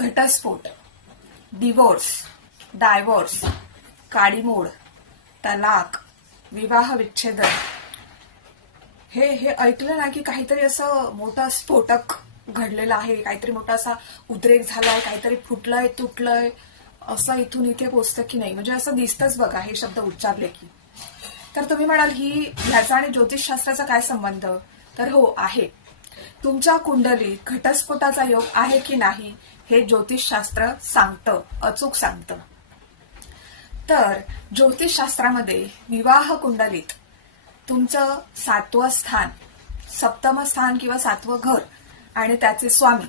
घटस्फोट, divorce, divorce, काडीमोड, तलाक, विवाह विच्छेदन हे ऐकलं ना की काहीतरी असं मोठा स्फोटक घडलेला आहे, काहीतरी मोठा असा उद्रेक झालाय, काहीतरी फुटलंय तुटलंय असं इथून इथे पोचतं की नाही, म्हणजे असं दिसतंच बघा हे शब्द उच्चारले की. तर तुम्ही म्हणाल ही ह्याचा आणि ज्योतिषशास्त्राचा काय संबंध? तर हो आहे. तुमच्या कुंडलीत घटस्फोटाचा योग आहे की नाही हे ज्योतिषशास्त्र सांगतं, अचूक सांगतं. तर ज्योतिषशास्त्रामध्ये विवाह कुंडलीत तुमचं 7वं स्थान, 7मं स्थान किंवा 7वं घर आणि त्याचे स्वामी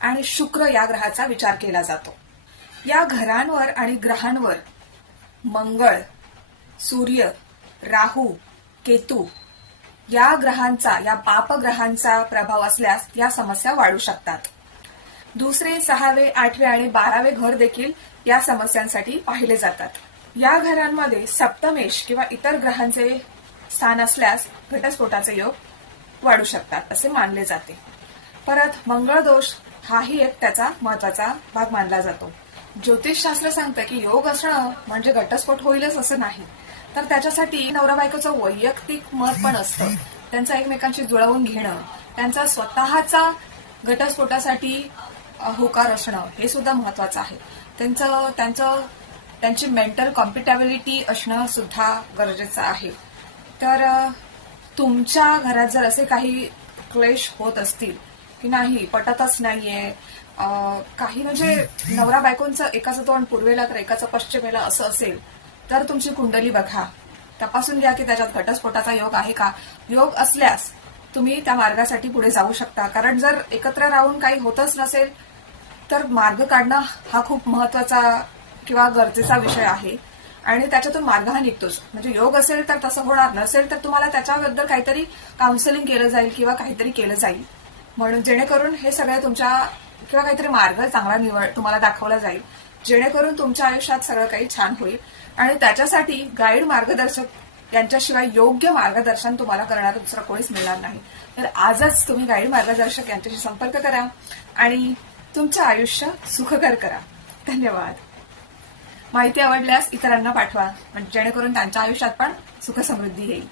आणि शुक्र या ग्रहाचा विचार केला जातो. या घरांवर आणि ग्रहांवर मंगळ, सूर्य, राहू, केतू या ग्रहांचा, या पापग्रहांचा प्रभाव असल्यास या समस्या वाढू शकतात. दुसरे, 6वे, 8वे आणि 12वे घर देखील या समस्यांसाठी पाहिले जातात. या घरांमध्ये सप्तमेश किंवा इतर ग्रहांचे स्थान असल्यास घटस्फोटाचे योग वाढू शकतात असे मानले जाते. परत मंगळ दोष हाही एक त्याचा महत्वाचा भाग मानला जातो. ज्योतिषशास्त्र सांगतं की योग असणं म्हणजे घटस्फोट होईलच असं नाही, तर त्याच्यासाठी नवरा बायकोचं वैयक्तिक मत पण असतं, त्यांचं एकमेकांशी जुळवून घेणं, त्यांचा स्वतःचा घटस्फोटासाठी होकार असणं हे सुद्धा महत्वाचं आहे. त्यांची मेंटल कॉम्पिटेबिलिटी असणं सुद्धा गरजेचं आहे. तर तुमच्या घरात जर असे काही क्लेश होत असतील की नाही, पटतच नाहीये, काही म्हणजे नवरा बायकोंचं एकाचं तोंड पूर्वेला तर एकाचं पश्चिमेला असं असेल, तर तुमची कुंडली बघा, तपासून घ्या की त्याच्यात घटस्फोटाचा योग आहे का. योग असल्यास तुम्ही त्या मार्गासाठी पुढे जाऊ शकता, कारण जर एकत्र राहून काही होतच नसेल तर मार्ग काढणं हा खूप महत्वाचा किंवा गरजेचा विषय आहे आणि त्याच्यातून मार्ग हा निघतोच. म्हणजे योग असेल तर तसं होणार, नसेल तर तुम्हाला त्याच्याबद्दल काहीतरी काउन्सिलिंग केलं जाईल किंवा काहीतरी केलं जाईल, म्हणून जेणेकरून हे सगळे तुमच्या किंवा काहीतरी मार्ग चांगला तुम्हाला दाखवला जाईल, जेणेकरून तुमच्या आयुष्यात सगळं काही छान होईल. आणि त्याच्यासाठी गाईड, मार्गदर्शक यांच्याशिवाय योग्य मार्गदर्शन तुम्हाला करणारं दुसरं कोणीच मिळणार नाही. तर आजच तुम्ही गाईड, मार्गदर्शक यांच्याशी संपर्क करा आणि तुमचं आयुष्य सुखकर करा. धन्यवाद. माहिती आवडल्यास इतरांना पाठवा, म्हणजे जेणेकरून त्यांच्या आयुष्यात पण सुख समृद्धी येईल.